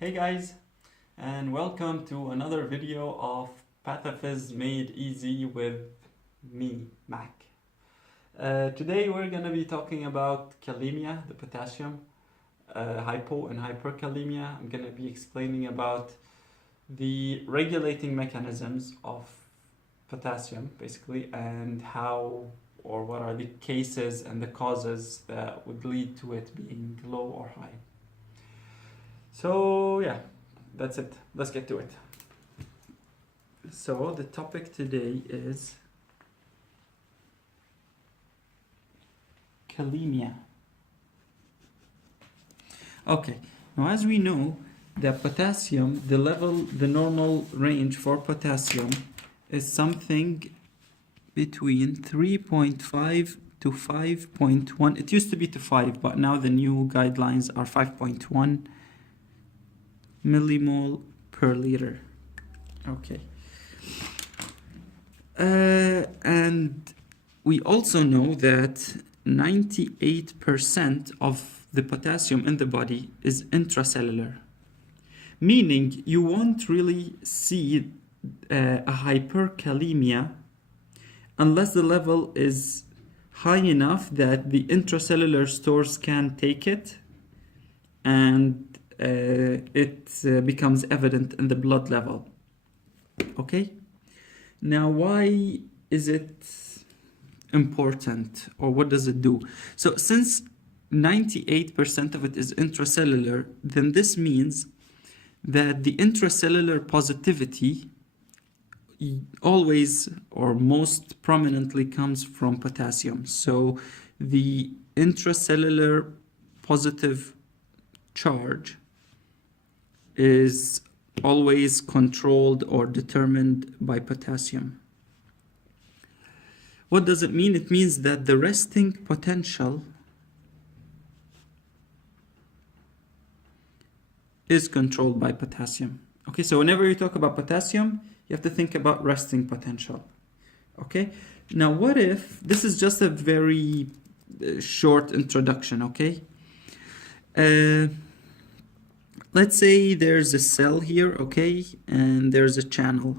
Hey guys, and welcome to another video of Pathophys Made Easy with me, Mac. Today we're going to be talking about kalemia, the potassium, hypo and hyperkalemia. I'm going to be explaining about the regulating mechanisms of potassium, basically, and how or what are the cases and the causes that would lead to it being low or high. So yeah, that's it. Let's get to it. So the topic today is kalemia. Okay, now as we know, the potassium, the normal range for potassium is something between 3.5 to 5.1. It used to be to 5, but now the new guidelines are 5.1 millimole per liter. Okay. And we also know that 98% of the potassium in the body is intracellular, meaning you won't really see a hyperkalemia unless the level is high enough that the intracellular stores can take it and it becomes evident in the blood level. Okay? Now, why is it important, or what does it do? So, since 98% of it is intracellular, then this means that the intracellular positivity always or most prominently comes from potassium. So, the intracellular positive charge is always controlled or determined by potassium. What does it mean? It means that the resting potential is controlled by potassium. Okay, so whenever you talk about potassium, you have to think about resting potential. Okay, now what if, this is just a very short introduction, okay? Let's say there's a cell here, okay, and there's a channel.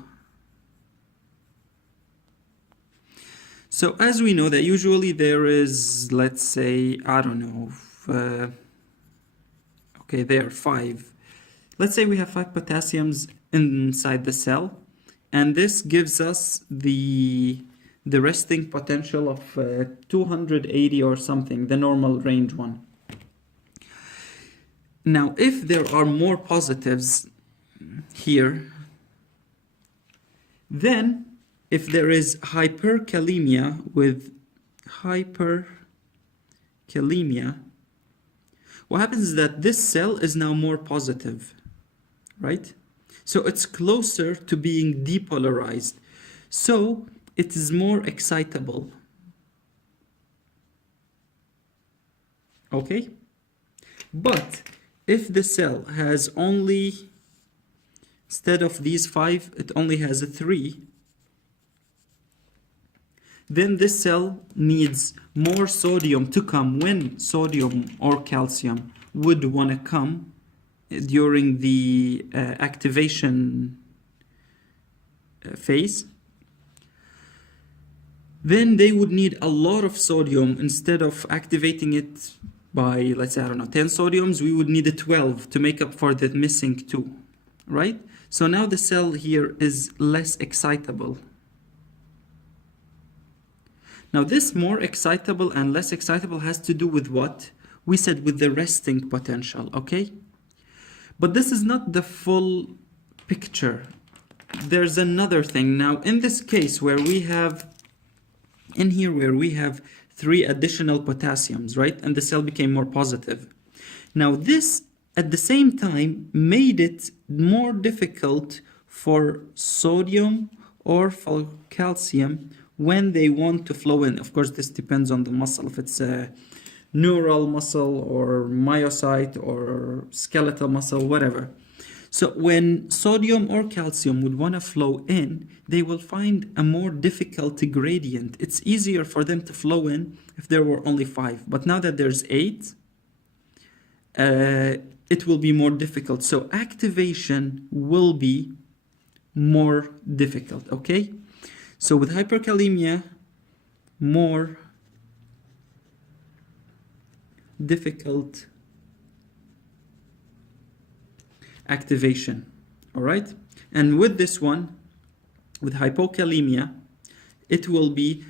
So as we know that usually there is, let's say, I don't know, okay, there are 5. Let's say we have 5 potassiums inside the cell, and this gives us the resting potential of 280 or something, the normal range one. Now, if there are more positives here, then if there is hyperkalemia with hyperkalemia, what happens is that this cell is now more positive, right? So it's closer to being depolarized. So it is more excitable. Okay? But if the cell has only, instead of these 5, it only has a 3, then this cell needs more sodium to come when sodium or calcium would want to come during the activation phase. Then they would need a lot of sodium. Instead of activating it by, let's say, I don't know, 10 sodiums, we would need a 12 to make up for the missing 2, right? So now the cell here is less excitable. Now this more excitable and less excitable has to do with what? We said with the resting potential, okay? But this is not the full picture. There's another thing. Now in this case where we have, in here where we have 3 additional potassiums, right? And the cell became more positive. Now this, at the same time, made it more difficult for sodium or for calcium when they want to flow in. Of course, this depends on the muscle. If it's a neural muscle or myocyte or skeletal muscle, whatever. So when sodium or calcium would want to flow in, they will find a more difficult gradient. It's easier for them to flow in if there were only 5. But now that there's 8, it will be more difficult. So activation will be more difficult, okay? So with hyperkalemia, more difficult activation, all right? And with this one, with hypokalemia, it will be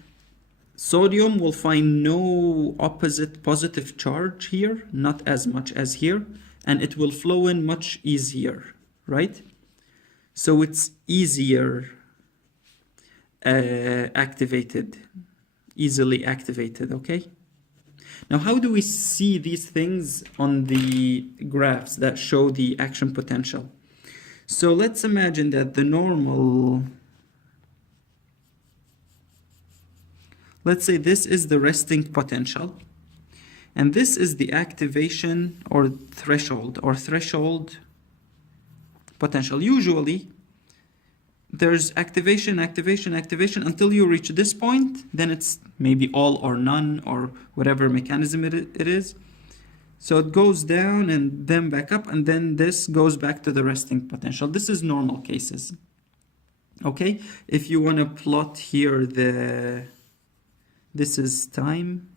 sodium will find no opposite positive charge here, not as much as here, and it will flow in much easier, right? So it's easier activated, easily activated, okay? Now, how do we see these things on the graphs that show the action potential? So let's imagine that the normal, let's say this is the resting potential, and this is the activation or threshold potential. Usually, there's activation until you reach this point, then it's maybe all or none or whatever mechanism it is. So it goes down and then back up, and then this goes back to the resting potential. This is normal cases. Okay, if you want to plot here this is time,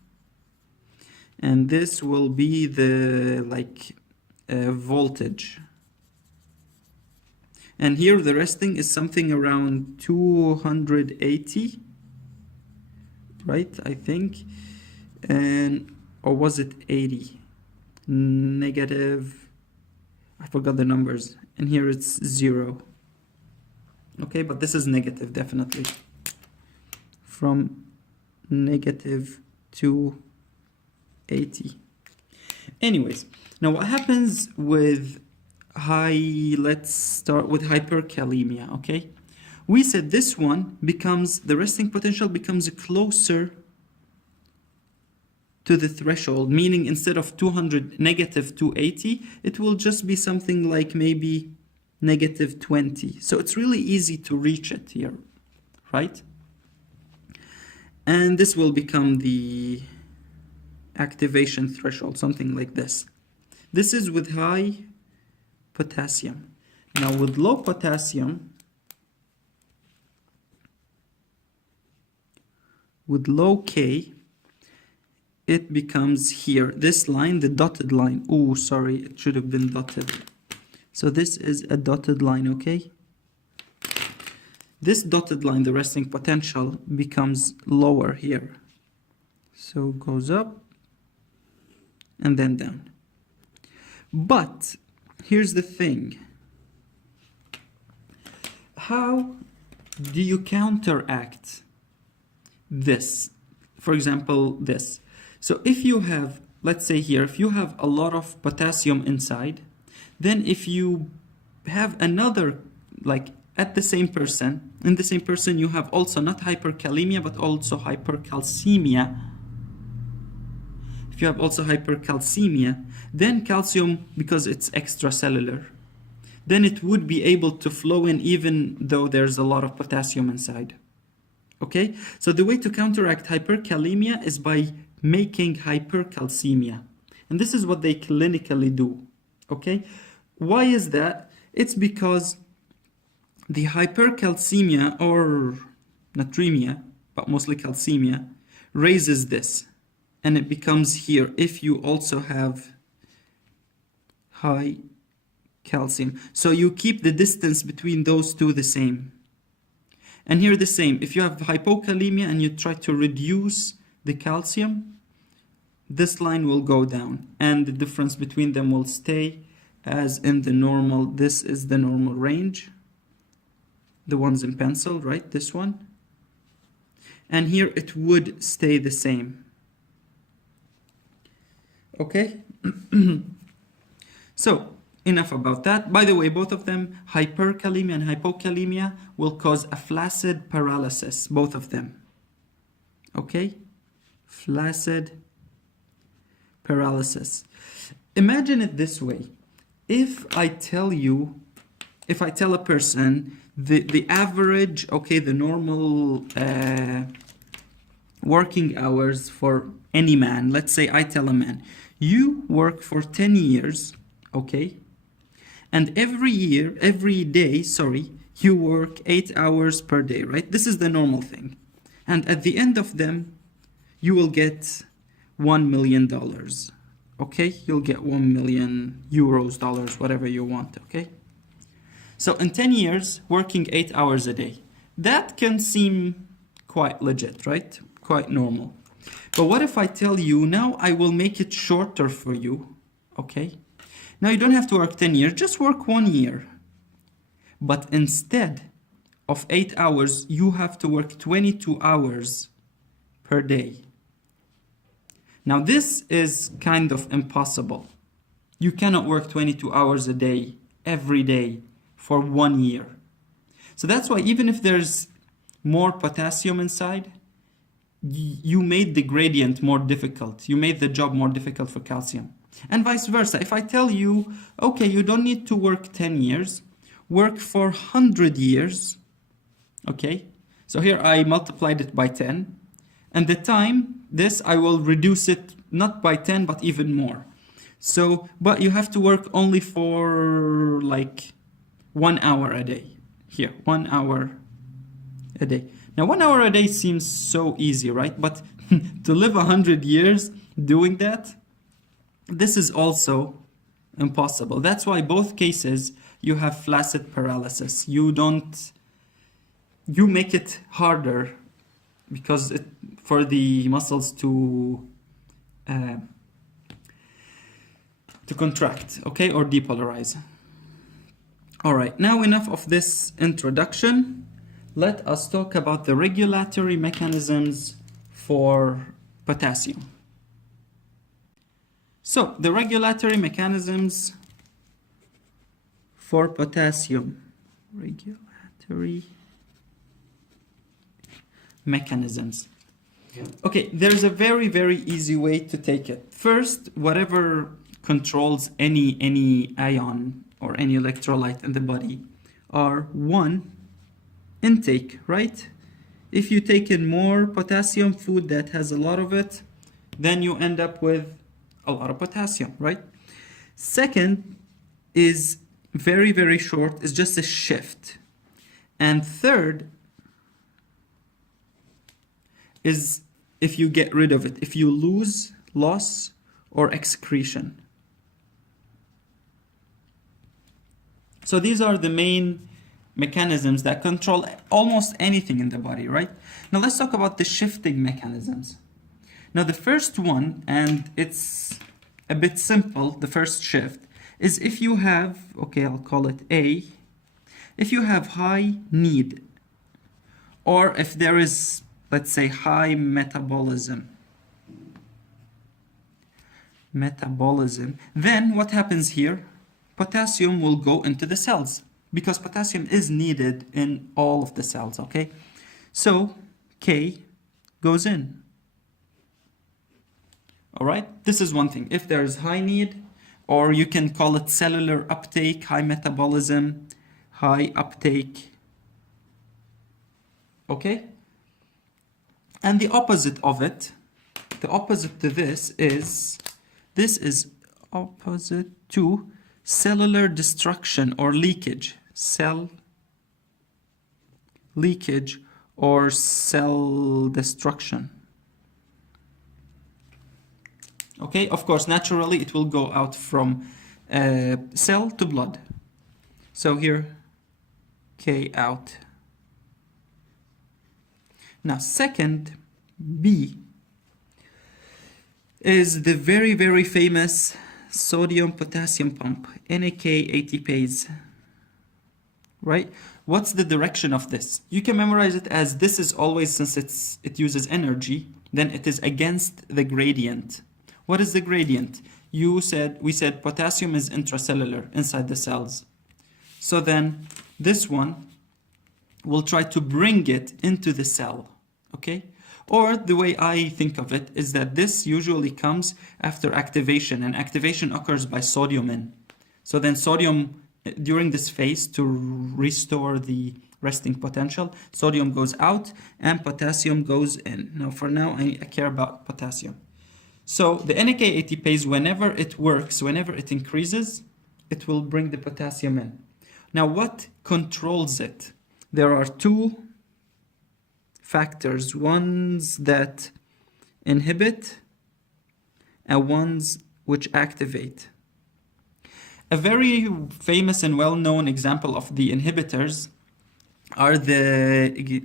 and this will be the voltage. And here the resting is something around 280, right? I think. Or was it 80? Negative, I forgot the numbers. And here it's 0. Okay, but this is negative, definitely. From negative to 80. Anyways, now what happens with let's start with hyperkalemia, okay? We said this one becomes, the resting potential becomes closer to the threshold, meaning instead of 200, negative 280, it will just be something like maybe negative 20. So it's really easy to reach it here, right? And this will become the activation threshold, something like this. This is with high potassium. Now with low potassium, with low K, it becomes here. This line, the dotted line. Oh, sorry, it should have been dotted. So this is a dotted line, okay? This dotted line, the resting potential, becomes lower here. So it goes up and then down. But here's the thing. How do you counteract this? For example, this. So if you have, let's say here, if you have a lot of potassium inside, then if you have another, like at the same person, in the same person you have also not hyperkalemia, but also hypercalcemia. If you have also hypercalcemia, then calcium, because it's extracellular, then it would be able to flow in even though there's a lot of potassium inside. Okay, so the way to counteract hyperkalemia is by making hypercalcemia. And this is what they clinically do. Okay, why is that? It's because the hypercalcemia, or natremia, but mostly calcemia, raises this. And it becomes here if you also have high calcium. So you keep the distance between those two the same. And here the same. If you have hypokalemia and you try to reduce the calcium, this line will go down. And the difference between them will stay as in the normal. This is the normal range. The ones in pencil, right? This one. And here it would stay the same. Okay? So, enough about that. By the way, both of them, hyperkalemia and hypokalemia, will cause a flaccid paralysis, both of them. Okay? Flaccid paralysis. Imagine it this way. If I tell a person the average, okay, the normal working hours for any man, let's say I tell a man, you work for 10 years, okay? And every day, sorry, you work 8 hours per day, right? This is the normal thing. And at the end of them, you will get $1 million, okay? You'll get 1 million euros, dollars, whatever you want, okay? So in 10 years, working 8 hours a day. That can seem quite legit, right? Quite normal. But what if I tell you, now I will make it shorter for you, okay? Now you don't have to work 10 years, just work 1 year. But instead of 8 hours, you have to work 22 hours per day. Now this is kind of impossible. You cannot work 22 hours a day, every day, for 1 year. So that's why even if there's more potassium inside, you made the gradient more difficult. You made the job more difficult for calcium. And vice versa. If I tell you, okay, you don't need to work 10 years, work for 100 years, okay? So here I multiplied it by 10. And the time, this, I will reduce it not by 10, but even more. So, but you have to work only for like 1 hour a day. Here, 1 hour a day. Now, 1 hour a day seems so easy, right? But to live 100 years doing that, this is also impossible. That's why both cases you have flaccid paralysis. You make it harder because for the muscles to contract, okay, or depolarize. All right, now enough of this introduction. Let us talk about the regulatory mechanisms for potassium. So, the regulatory mechanisms for potassium. Regulatory mechanisms. Okay, there's a very, very easy way to take it. First, whatever controls any ion or any electrolyte in the body are one, intake, right? If you take in more potassium, food that has a lot of it, then you end up with a lot of potassium, right? Second is very, very short, is just a shift. And third is if you get rid of it, if you lose, loss, or excretion. So these are the main mechanisms that control almost anything in the body, right? Now let's talk about the shifting mechanisms. Now the first one, and it's a bit simple, the first shift, is if you have, okay, I'll call it A, if you have high need, or if there is, let's say, high metabolism, then what happens here? Potassium will go into the cells because potassium is needed in all of the cells, okay? So K goes in. All right, this is one thing. If there is high need, or you can call it cellular uptake, high metabolism, high uptake, okay? And the opposite of it, the opposite to this is opposite to cellular destruction or leakage. Cell leakage or cell destruction. Okay, of course, naturally it will go out from cell to blood. So here, K out. Now, second, B, is the very, very famous sodium-potassium pump, NAK ATPase, right? What's the direction of this? You can memorize it as this is always, since it uses energy, then it is against the gradient. What is the gradient? We said potassium is intracellular, inside the cells. So then this one will try to bring it into the cell, okay? Or the way I think of it is that this usually comes after activation, and activation occurs by sodium in. So then sodium, during this phase to restore the resting potential, sodium goes out and potassium goes in. Now for now, I care about potassium. So the NAK ATPase, whenever it works, whenever it increases, it will bring the potassium in. Now, what controls it? There are two factors, ones that inhibit and ones which activate. A very famous and well-known example of the inhibitors are they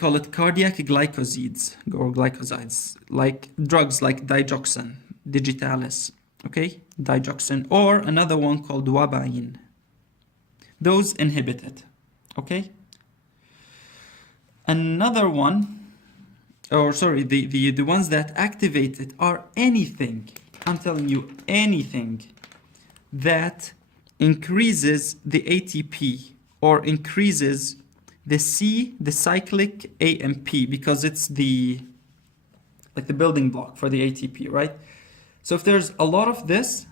call it cardiac glycosides or glycosides, like drugs like digoxin, digitalis, okay, digoxin, or another one called wabain. Those inhibit it, okay? Another one, or sorry, the ones that activate it are anything, I'm telling you, anything that increases the ATP or increases the cyclic AMP, because it's like the building block for the ATP, right? So if there's a lot of this,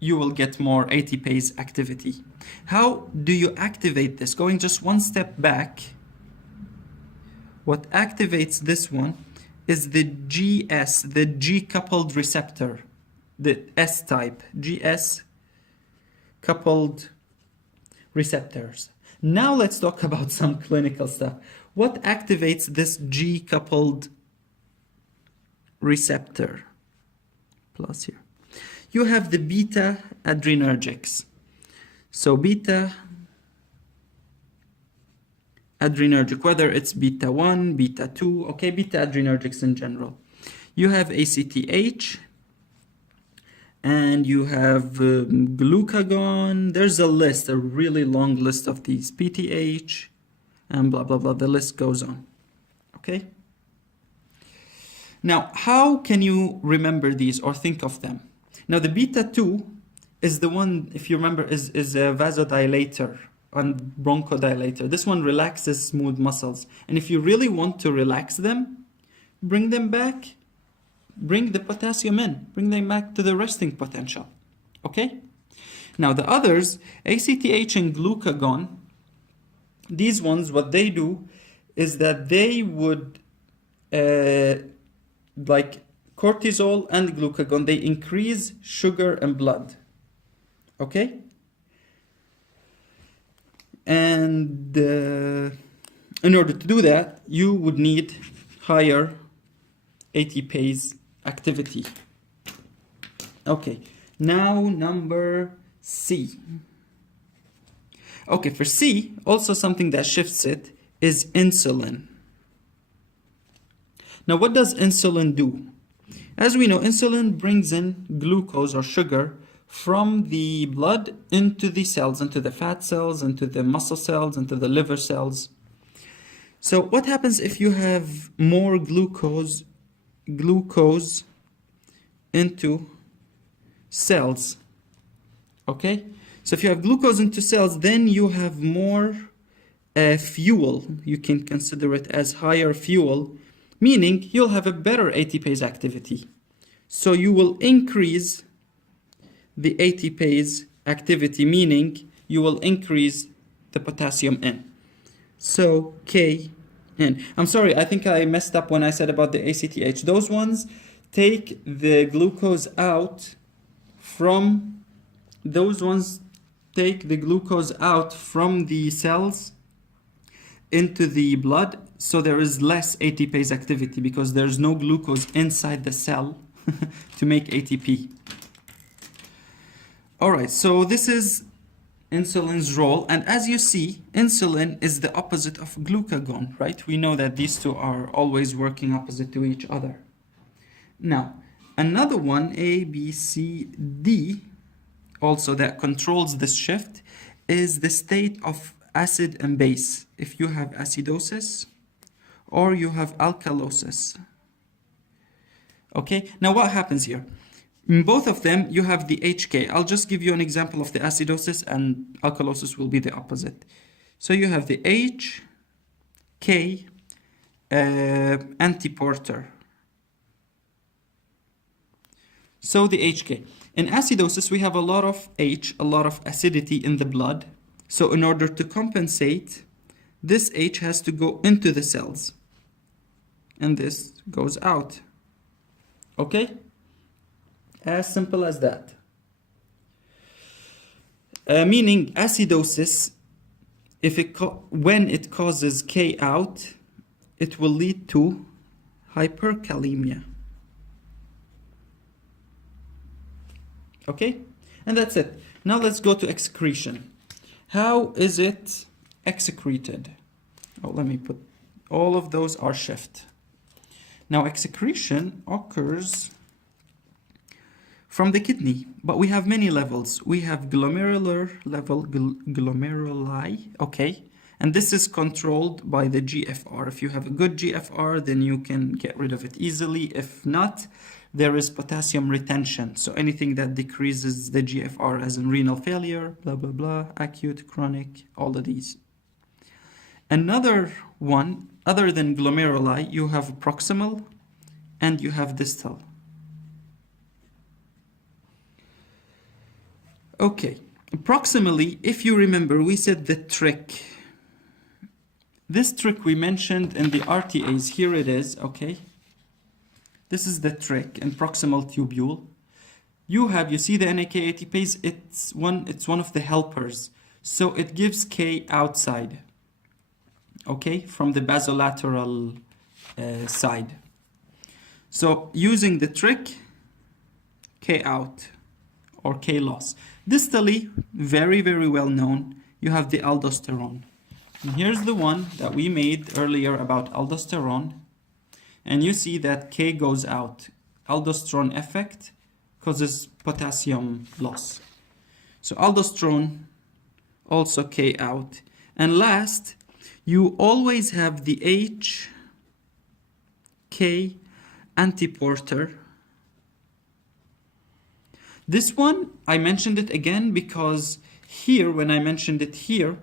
you will get more ATPase activity. How do you activate this? Going just one step back, what activates this one is the GS, the G-coupled receptor, the S-type, GS coupled receptors. Now let's talk about some clinical stuff. What activates this G-coupled receptor? Plus here. You have the beta adrenergics. So beta adrenergic, whether it's beta 1, beta 2, okay, beta adrenergics in general. You have ACTH, and you have glucagon. There's a list, a really long list of these, PTH, and blah, blah, blah. The list goes on, okay? Now, how can you remember these or think of them? Now, the beta 2 is the one, if you remember, is a vasodilator and bronchodilator. This one relaxes smooth muscles. And if you really want to relax them, bring them back, bring the potassium in, bring them back to the resting potential, okay? Now, the others, ACTH and glucagon, these ones, what they do is that they would, like cortisol and glucagon, they increase sugar and blood, okay? And in order to do that, you would need higher ATPase activity. Okay, now number C. Okay, for C, also something that shifts it is insulin. Now, what does insulin do? As we know, insulin brings in glucose or sugar from the blood into the cells, into the fat cells, into the muscle cells, into the liver cells. So what happens if you have more glucose into cells? Okay, so if you have glucose into cells, then you have more fuel. You can consider it as higher fuel, meaning you'll have a better ATPase activity. So you will increase the ATPase activity, meaning you will increase the potassium in. So K in. I'm sorry, I think I messed up when I said about the ACTH. Those ones take the glucose out from, take the glucose out from the cells into the blood, so there is less ATPase activity because there's no glucose inside the cell to make ATP. All right, so this is insulin's role, and as you see, insulin is the opposite of glucagon, right? We know that these two are always working opposite to each other. Now, another one, A, B, C, D, also that controls this shift, is the state of acid and base. If you have acidosis or you have alkalosis. Okay, now what happens here? In both of them, you have the HK. I'll just give you an example of the acidosis, and alkalosis will be the opposite. So you have the HK antiporter. So the HK. In acidosis, we have a lot of H, a lot of acidity in the blood. So in order to compensate, this H has to go into the cells. And this goes out. Okay? As simple as that. Meaning acidosis, when it causes K out, it will lead to hyperkalemia. Okay, and that's it. Now let's go to excretion. How is it excreted? Oh, let me put, all of those are shift. Now excretion occurs from the kidney, but we have many levels. We have glomerular level, glomeruli, okay? And this is controlled by the GFR. If you have a good GFR, then you can get rid of it easily. If not, there is potassium retention. So anything that decreases the GFR, as in renal failure, blah, blah, blah, acute, chronic, all of these. Another one, other than glomeruli, you have proximal and you have distal. Okay, proximally, if you remember, we said the trick. This trick we mentioned in the RTAs, here it is, okay? This is the trick in proximal tubule. You see the NAK ATPase, it's one of the helpers. So it gives K outside, okay, from the basolateral side. So using the trick, K out or K loss. Distally, very, very well known, you have the aldosterone. And here's the one that we made earlier about aldosterone. And you see that K goes out. Aldosterone effect causes potassium loss. So aldosterone, also K out. And last, you always have the H, K antiporter. This one, I mentioned it again because here, when I mentioned it here,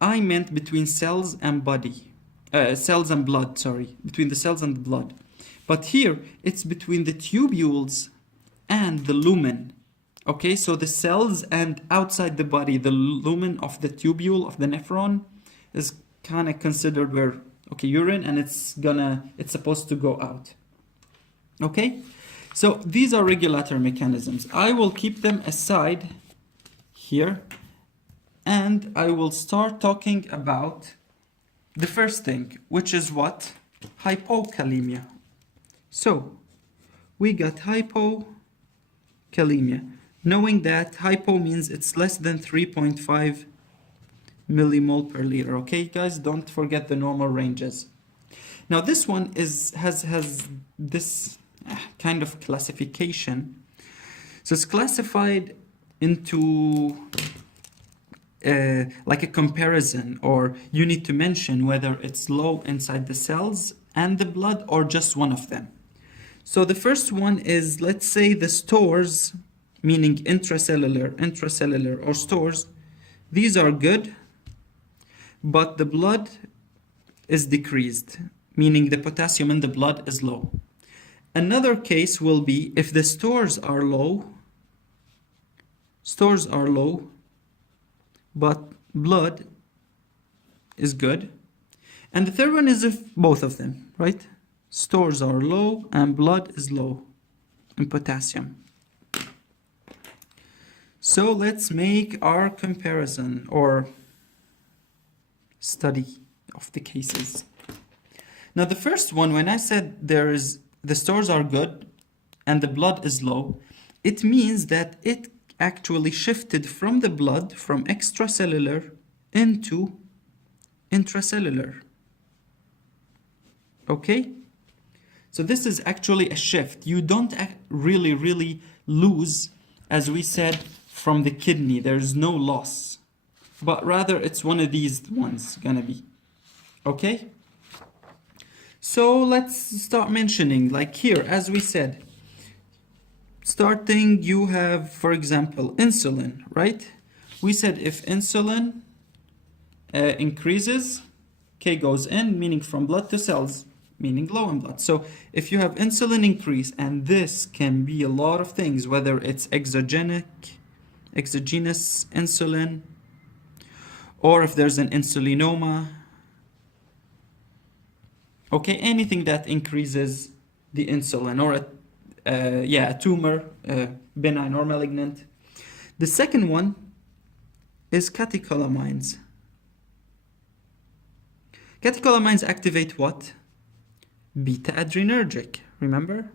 I meant between cells and body. Cells and blood, sorry, between the cells and the blood. But here, it's between the tubules and the lumen. Okay, so the cells and outside the body, the lumen of the tubule of the nephron is kind of considered where, okay, urine, and it's supposed to go out. Okay, so these are regulatory mechanisms. I will keep them aside here, and I will start talking about the first thing, which is what? Hypokalemia. So, we got hypokalemia. Knowing that hypo means it's less than 3.5 millimole per liter. Okay, guys, don't forget the normal ranges. Now, this one has this kind of classification. So it's classified into like a comparison, or you need to mention whether it's low inside the cells and the blood or just one of them. So the first one is, let's say, the stores, meaning intracellular or stores. These are good, but the blood is decreased, meaning the potassium in the blood is low. Another case will be if the stores are low, but blood is good. And the third one is if both of them, right? Stores are low and blood is low in potassium. So let's make our comparison or study of the cases. Now the first one, when I said the stores are good and the blood is low, it means that it actually shifted from the blood, from extracellular into intracellular. Okay? So this is actually a shift. You don't really lose, as we said, from the kidney. There's no loss. But rather it's one of these ones gonna be. Okay? So let's start mentioning, like here, as we said, starting, you have, for example, insulin, right? We said if insulin increases, K goes in, meaning from blood to cells, meaning low in blood. So if you have insulin increase, and this can be a lot of things, whether it's exogenous insulin, or if there's an insulinoma, okay, anything that increases the insulin, or a tumor, benign or malignant. The second one is catecholamines. Catecholamines activate what? Beta adrenergic, remember?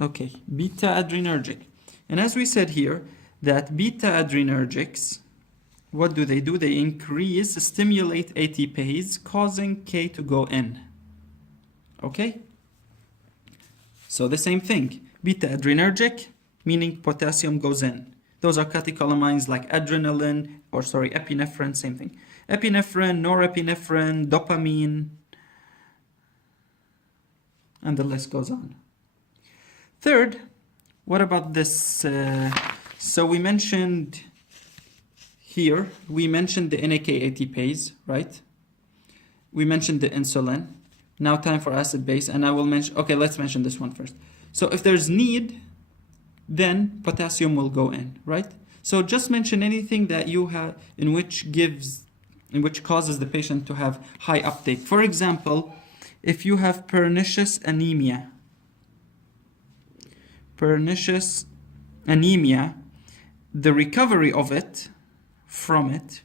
Okay, beta adrenergic. And as we said here, that beta adrenergics, what do? They increase, stimulate ATPase, causing K to go in. Okay? So the same thing. Beta adrenergic, meaning potassium goes in. Those are catecholamines like adrenaline, or sorry, epinephrine, same thing. Epinephrine, norepinephrine, dopamine, and the list goes on. Third, what about this? So we mentioned here, we mentioned the NAK ATPase, right? We mentioned the insulin. Now time for acid base, and I will mention, okay, let's mention this one first. So if there's need, then potassium will go in, right? So just mention anything that you have in which causes the patient to have high uptake. For example, if you have pernicious anemia, the recovery of it, from it,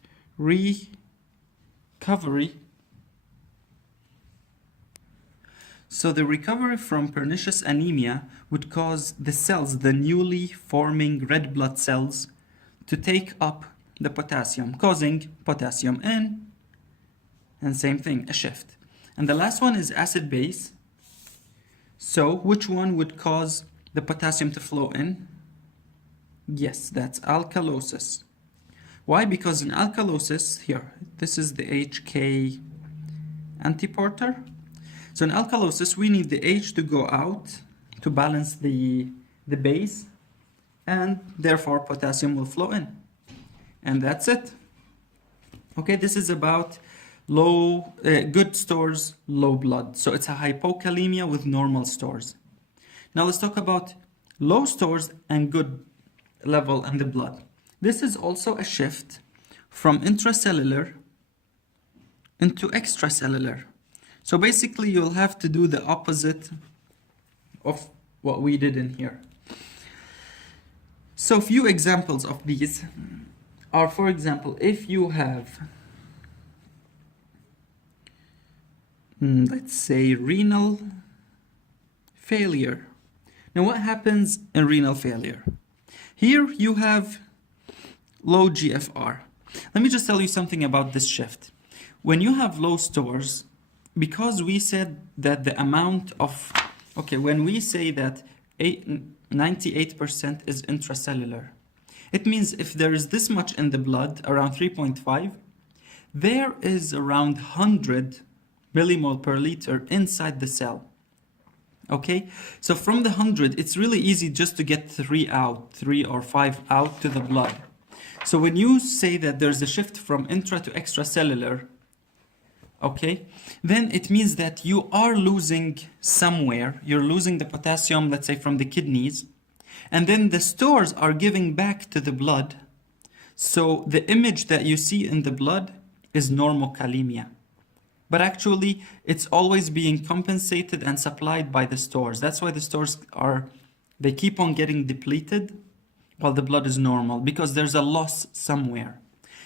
So the recovery from pernicious anemia would cause the cells, the newly forming red blood cells, to take up the potassium, causing potassium in, and same thing, a shift. And the last one is acid base. So which one would cause the potassium to flow in? Yes, that's alkalosis. Why? Because in alkalosis, here, this is the HK antiporter. So in alkalosis, we need the H to go out to balance the base, and therefore potassium will flow in. And that's it. Okay, this is about good stores, low blood. So it's a hypokalemia with normal stores. Now let's talk about low stores and good level in the blood. This is also a shift from intracellular into extracellular. So basically you'll have to do the opposite of what we did in here. So few examples of these are, for example, if you have, let's say, renal failure. Now what happens in renal failure? Here you have low GFR. Let me just tell you something about this shift. When you have low stores, because we said that the amount of, when we say that 98% is intracellular, it means if there is this much in the blood, around 3.5, there is around 100 millimole per liter inside the cell. Okay, so from the 100, it's really easy just to get 3 or 5 out to the blood. So when you say that there's a shift from intra to extracellular, okay, then it means that you are losing somewhere. You're losing the potassium, let's say, from the kidneys, and then the stores are giving back to the blood. So the image that you see in the blood is normokalemia. But actually, it's always being compensated and supplied by the stores. That's why the stores they keep on getting depleted while the blood is normal, because there's a loss somewhere.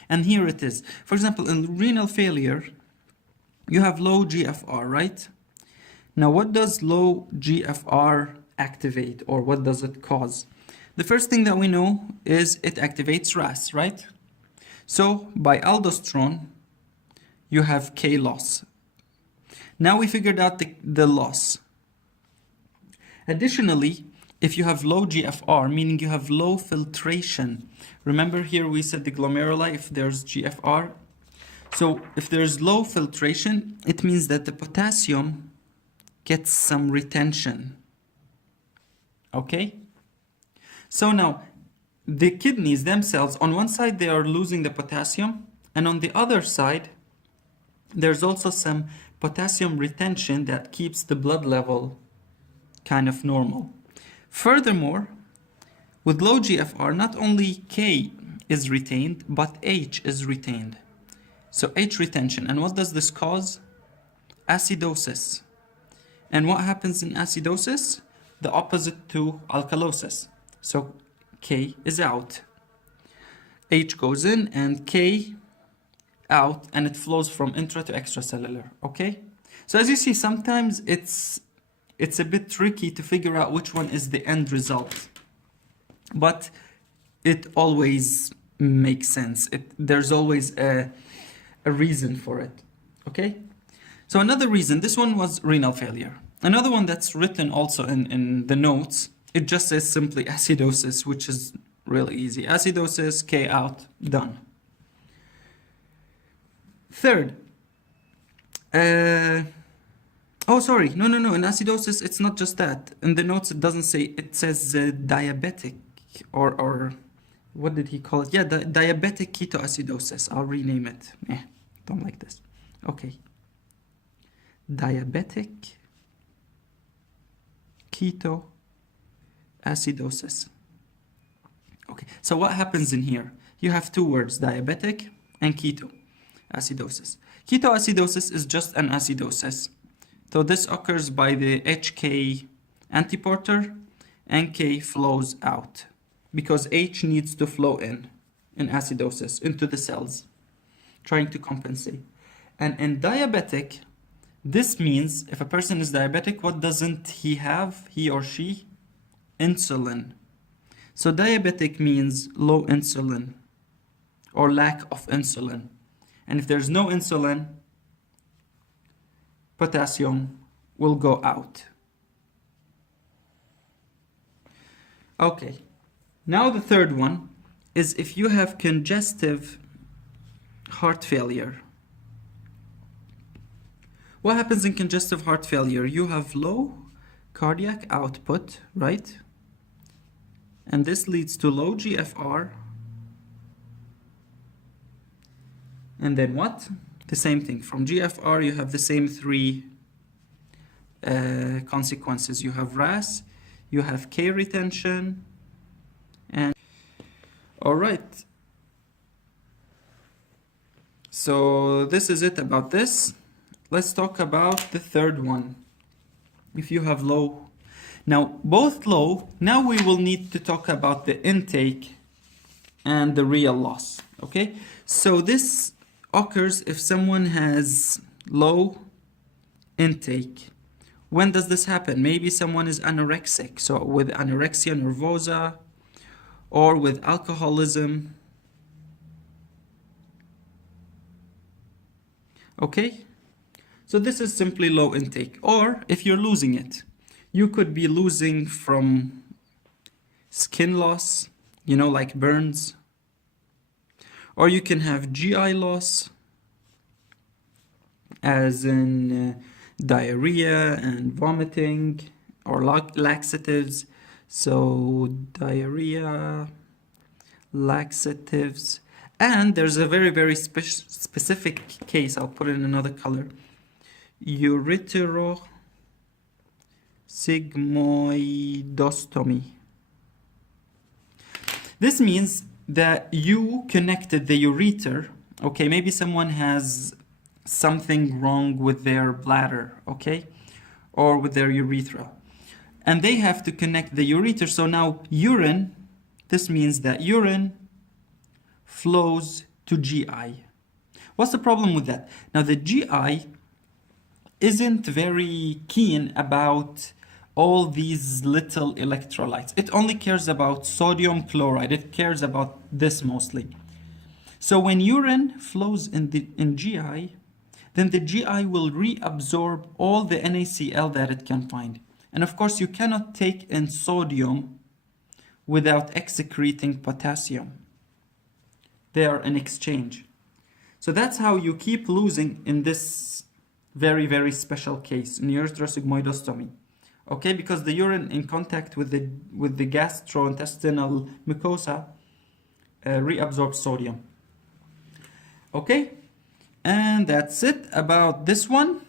And here it is. For example, in renal failure, you have low GFR, right? Now, what does low GFR activate, or what does it cause? The first thing that we know is it activates RAS, right? So by aldosterone, you have K loss. Now we figured out the loss. Additionally, if you have low GFR, meaning you have low filtration, remember here we said the glomeruli, if there's GFR. So if there's low filtration, it means that the potassium gets some retention. Okay? So now, the kidneys themselves, on one side they are losing the potassium, and on the other side, there's also some potassium retention that keeps the blood level kind of normal. Furthermore, with low GFR, not only K is retained, but H is retained. So H retention. And what does this cause? Acidosis. And what happens in acidosis? The opposite to alkalosis. So K is out. H goes in and K out, and it flows from intra to extracellular, okay? So as you see, sometimes it's a bit tricky to figure out which one is the end result, but it always makes sense. There's always a reason for it, okay? So another reason, this one was renal failure. Another one that's written also in the notes, it just says simply acidosis, which is really easy. Acidosis, K out, done. Third, oh, sorry, no, in acidosis, it's not just that. In the notes, it doesn't say, it says diabetic, or what did he call it? Yeah, diabetic ketoacidosis. I'll rename it. Don't like this. Okay. Diabetic ketoacidosis. Okay, so what happens in here? You have two words, diabetic and ketoacidosis. Ketoacidosis is just an acidosis. So this occurs by the HK antiporter, and K flows out because H needs to flow in acidosis into the cells, trying to compensate. And in diabetic, this means if a person is diabetic, what doesn't he have, he or she? Insulin. So diabetic means low insulin or lack of insulin. And if there's no insulin, potassium will go out. Okay, now the third one is if you have congestive heart failure. What happens in congestive heart failure? You have low cardiac output, right? And this leads to low GFR. And then what? The same thing. From GFR, you have the same three consequences. You have RAS, you have K retention, and all right. So this is it about this. Let's talk about the third one. If you have low, now both low, now we will need to talk about the intake and the real loss, okay? So this occurs if someone has low intake. When does this happen? Maybe someone is anorexic, so with anorexia nervosa or with alcoholism. Okay? So this is simply low intake. Or if you're losing it, you could be losing from skin loss, you know, like burns. Or you can have GI loss, as in diarrhea and vomiting, or laxatives. So diarrhea, laxatives, and there's a very, very specific case, I'll put it in another color, ureterosigmoidostomy. This means that you connected the ureter, okay, maybe someone has something wrong with their bladder, okay, or with their urethra, and they have to connect the ureter. So now urine, this means that urine flows to GI. What's the problem with that? Now the GI isn't very keen about all these little electrolytes. It only cares about sodium chloride. It cares about this mostly. So when urine flows in GI, then the GI will reabsorb all the NaCl that it can find. And of course, you cannot take in sodium without excreting potassium. They are in exchange. So that's how you keep losing in this very, very special case, in ureterosigmoidostomy. Okay, because the urine in contact with the gastrointestinal mucosa reabsorbs sodium. Okay, and that's it about this one.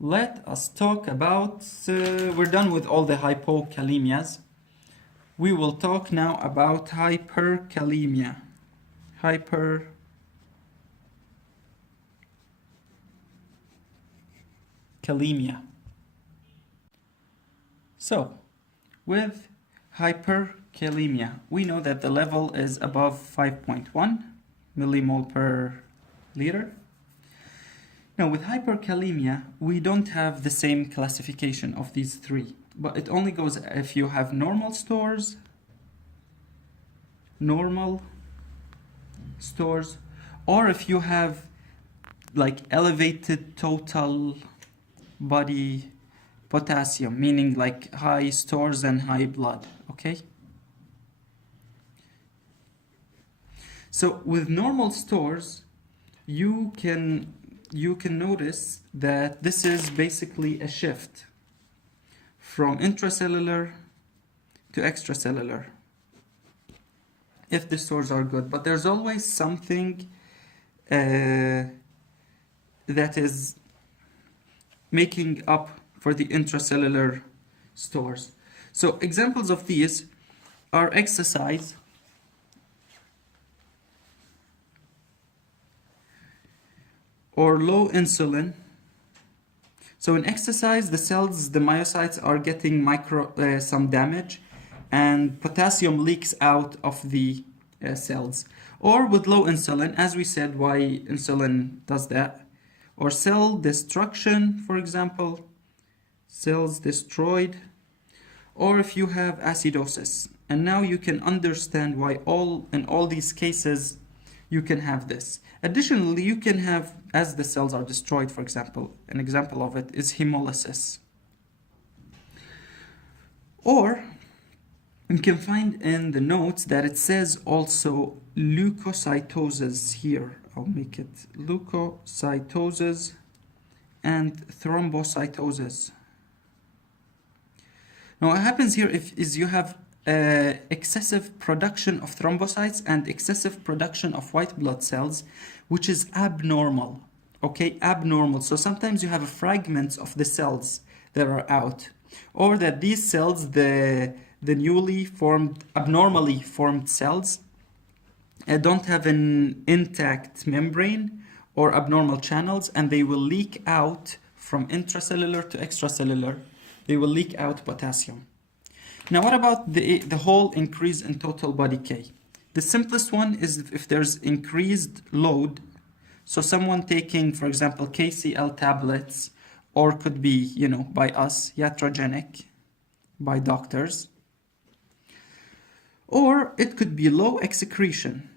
Let us talk about, we're done with all the hypokalemias. We will talk now about hyperkalemia. Hyperkalemia. So, with hyperkalemia. We know that the level is above 5.1 millimole per liter. Now with hyperkalemia, we don't have the same classification of these three, but it only goes if you have normal stores, or if you have like elevated total body potassium, meaning like high stores and high blood, okay? So with normal stores, you can notice that this is basically a shift from intracellular to extracellular if the stores are good, but there's always something that is making up for the intracellular stores. So examples of these are exercise, or low insulin. So in exercise, the cells, the myocytes are getting some damage, and potassium leaks out of the cells. Or with low insulin, as we said, why insulin does that. Or cell destruction, for example, cells destroyed. Or if you have acidosis. And now you can understand why in all these cases you can have this. Additionally, you can have, as the cells are destroyed, for example, an example of it is hemolysis. Or you can find in the notes that it says also leukocytosis here. I'll make it leukocytosis and thrombocytosis. Now what happens here is you have excessive production of thrombocytes and excessive production of white blood cells, which is abnormal. Okay, abnormal. So sometimes you have fragments of the cells that are out, or that these cells, the newly formed, abnormally formed cells, don't have an intact membrane or abnormal channels, and they will leak out from intracellular to extracellular. They will leak out potassium. Now what about the whole increase in total body K? The simplest one is if there's increased load. So someone taking, for example, KCl tablets, or could be, by us, iatrogenic, by doctors. Or it could be low excretion.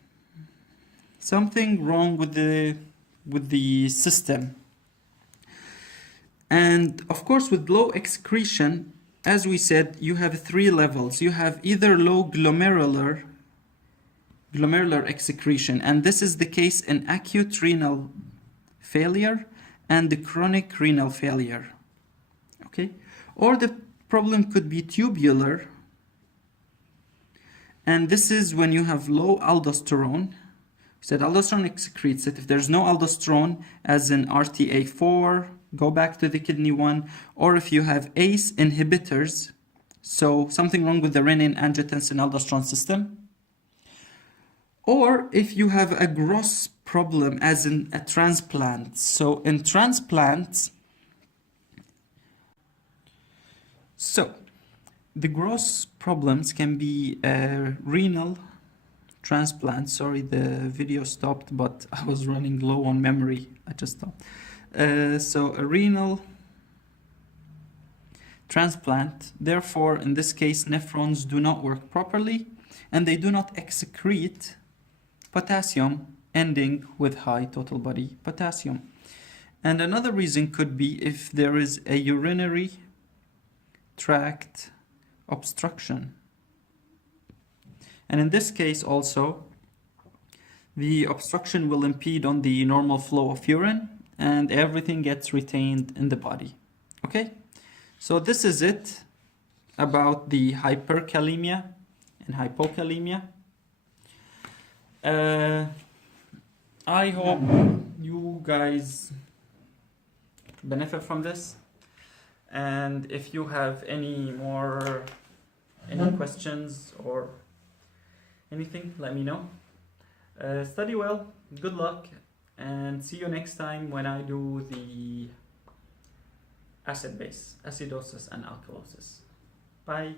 Something wrong with the system. And of course, with low excretion, as we said, you have three levels. You have either low glomerular excretion, and this is the case in acute renal failure and the chronic renal failure. Okay? Or the problem could be tubular, and this is when you have low aldosterone. We said aldosterone excretes it. If there's no aldosterone, as in RTA4, go back to the kidney one, or if you have ACE inhibitors, so something wrong with the renin-angiotensin-aldosterone system, or if you have a gross problem, as in a transplant. So in transplants, the gross problems can be renal transplant. Sorry, the video stopped, but I was running low on memory. I just stopped. So a renal transplant, therefore in this case nephrons do not work properly and they do not excrete potassium, ending with high total body potassium. And another reason could be if there is a urinary tract obstruction. And in this case also, the obstruction will impede on the normal flow of urine and everything gets retained in the body. Okay? So this is it about the hyperkalemia and hypokalemia. I hope you guys benefit from this. And if you have any questions or anything, let me know. Study well, good luck, and see you next time when I do the acid base, acidosis and alkalosis. Bye.